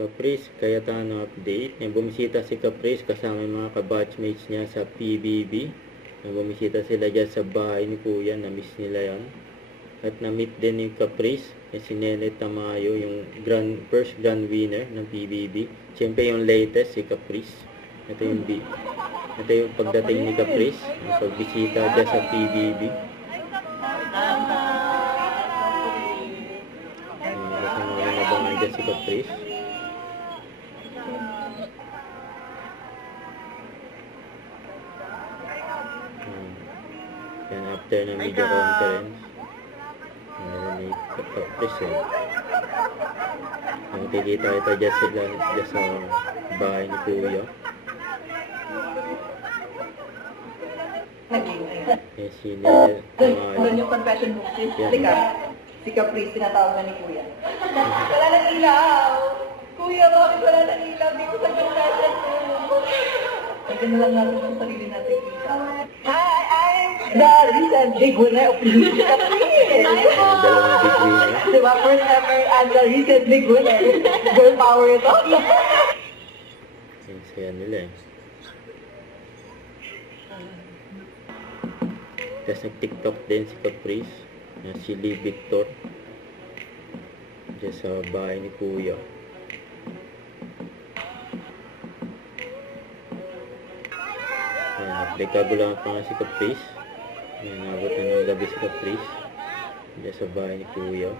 Caprice Cayetano update. May bumisita si Caprice kasama yung mga kabatchmates niya sa PBB. May bumisita sila dyan sa bahay ni Kuya. Na-miss nila yan. At na-meet din ni Caprice. Si Nene Tamayo, yung first grand winner ng PBB. Siyempre yung latest, si Caprice. Ito yung pagdating ni Caprice. Yung pagbisita dyan sa PBB. Kasama yung nabangan dyan si Caprice. Yan after ng media conference. Ni Caprice Nakikita ito dyan sila dyan sa bahay ni Kuya. Yan si Nene Tamayo. Yung confession book, si Caprice, tinatawag na ni Kuya. Wala nang ilaw! Kuya, bakit wala nang ilaw? Di ko sa confession book. Ay, gano'n lang natin ang sarili natin kita. Hi, I'm the recent big winner of Music Caprice! Dalawang big winner. Diba, first ever and the recent big winner. Girl power ito. Yan saya nila eh. Tapos nag-TikTok din si Caprice. Si Lee Victor. Diyan sa bahay ni Kuya. Ayan, applicable lang pa nga si Caprice. Ayan, nabot na ng gabi si Caprice. Diyan sa bahay ni Kuya.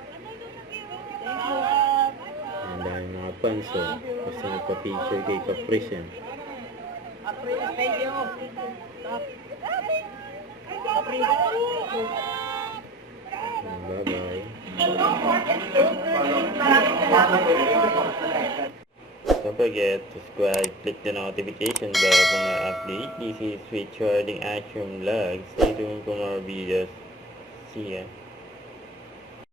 Ayan, dahil mga fans oh. Kasi nagpa-picture kay Caprice yan. Thank you. Bye-bye. Don't forget to subscribe, click the notification bell for more update. This is Sweet Charting Action Vlog. Stay tuned for more videos. See ya.